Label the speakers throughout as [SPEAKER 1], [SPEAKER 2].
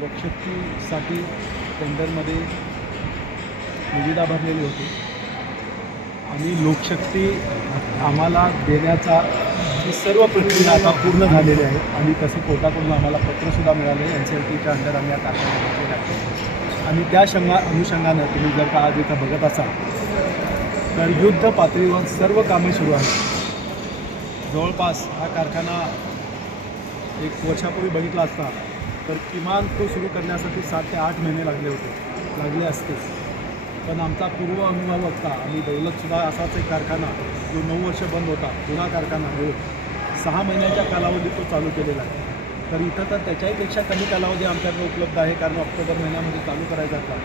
[SPEAKER 1] लोकशक्तीसाठी टेंडरमध्ये निविदा भरलेली होती. आणि लोकशक्ती आम्हाला देण्याचा ही सर्व प्रक्रिया आता पूर्ण झालेली आहे. आणि तसे कोर्टाकडून आम्हाला पत्रसुद्धा मिळाले. एन सी एल टीच्या अंडर आम्ही या घेतलेलं आहे आणि त्या शंगा अनुषंगानं तुम्ही जर का आज इथं बघत असाल तर युद्ध पातळीवर सर्व कामे सुरू आहेत. जवळपास हा कारखाना एक वर्षापूर्वी बघितला असता. तर किमान तो सुरू करण्यासाठी सात ते आठ महिने लागले होते. लागले असते. पण आमचा पूर्व अनुभव बघता आणि दौलतसुद्धा असाच एक कारखाना जो नऊ वर्ष बंद होता जुना कारखाना हो सहा महिन्याच्या कालावधीत तो चालू केलेला आहे. तर इथं तर त्याच्याहीपेक्षा कमी कालावधी आमच्याकडे उपलब्ध आहे कारण ऑक्टोबर महिन्यामध्ये चालू करायचा होता.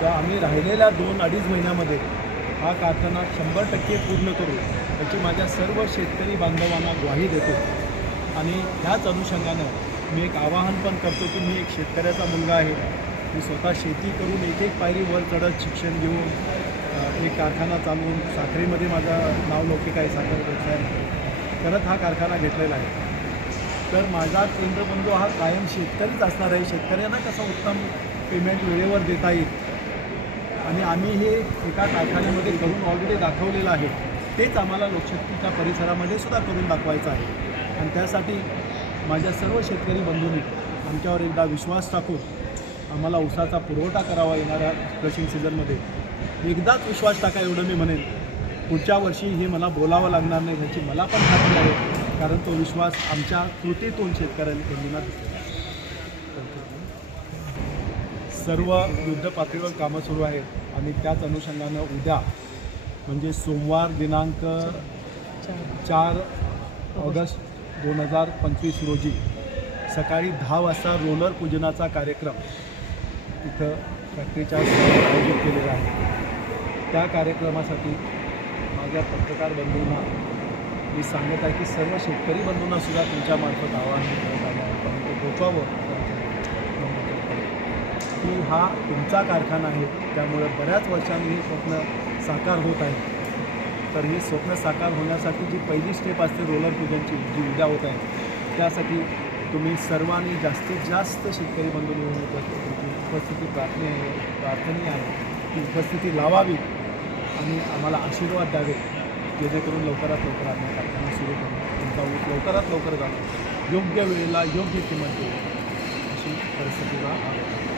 [SPEAKER 1] तर आम्ही राहिलेल्या दोन अडीच महिन्यामध्ये हा कारखाना शंभर टक्के पूर्ण करू याची माझ्या सर्व शेतकरी बांधवांना ग्वाही देतो. आणि ह्याच अनुषंगानं मी एक आवाहन पण करतो की मी एक शेतकऱ्याचा मुलगा आहे. मी स्वतः शेती करून एक एक पायरी वर चढत शिक्षण घेऊन एक कारखाना चालवून साखरेमध्ये माझं नाव लौकिक आहे साखर व्यवसाय. करत हा कारखाना घेतलेला आहे. तर माझा केंद्रबंधू हा कायम शेतकरीच असणार आहे. शेतकऱ्यांना कसं उत्तम पेमेंट वेळेवर देता येईल? आणि आम्ही हे एका कारखान्यामध्ये करून ऑलरेडी दाखवलेलं आहे. तेच आम्हाला लोकशक्तीच्या परिसरामध्ये सुद्धा करून दाखवायचं आहे. आणि त्यासाठी माझ्या सर्व शेतकरी बंधूंनी आमच्यावर एकदा विश्वास टाकून आम्हाला ऊसाचा पुरवठा करावा येणाऱ्या क्रशिंग सीझनमध्ये एकदाच विश्वास टाका एवढं मी म्हणेन. पुढच्या वर्षी हे मला बोलावं लागणार नाही ह्याची मला पण खात्री आहे कारण तो विश्वास आमच्या कृतीतून शेतकऱ्यांनी बंधूंना दिसतो सर्व युद्ध पातळीवर कामं सुरू आहेत आणि त्याच अनुषंगानं उद्या म्हणजे सोमवार दिनांक चार ऑगस्ट दोन हजार पंचवीस रोजी सकाळी दहा वाजता रोलर पूजनाचा कार्यक्रम इथं फॅक्टरीच्या आयोजित केलेला आहे. त्या कार्यक्रमासाठी माझ्या पत्रकार बंधूंना मी सांगत आहे की सर्व शेतकरी बंधूंना सुद्धा तुमच्यामार्फत आवाहन करत आहे. परंतु ते पोचवावं की हा तुमचा कारखाना आहे त्यामुळे बऱ्याच वर्षांनी हे स्वप्न साकार होत आहे. तर हे स्वप्न साकार होण्यासाठी जी पहिली स्टेप असते रोलर पूजनची जी उद्या होत आहे त्यासाठी तुम्ही सर्वांनी जास्तीत जास्त शेतकरी बंधू येऊन तुमची उपस्थिती प्रार्थने प्रार्थनीय आहे. ती उपस्थिती लावावी आणि आम्हाला आशीर्वाद द्यावे जेणेकरून लवकरात लवकर आम्ही कारखाना सुरू करू. तुमचा ऊस लवकरात लवकर जाणं योग्य वेळेला योग्य किंमत देऊ अशी परिस्थितीला आलो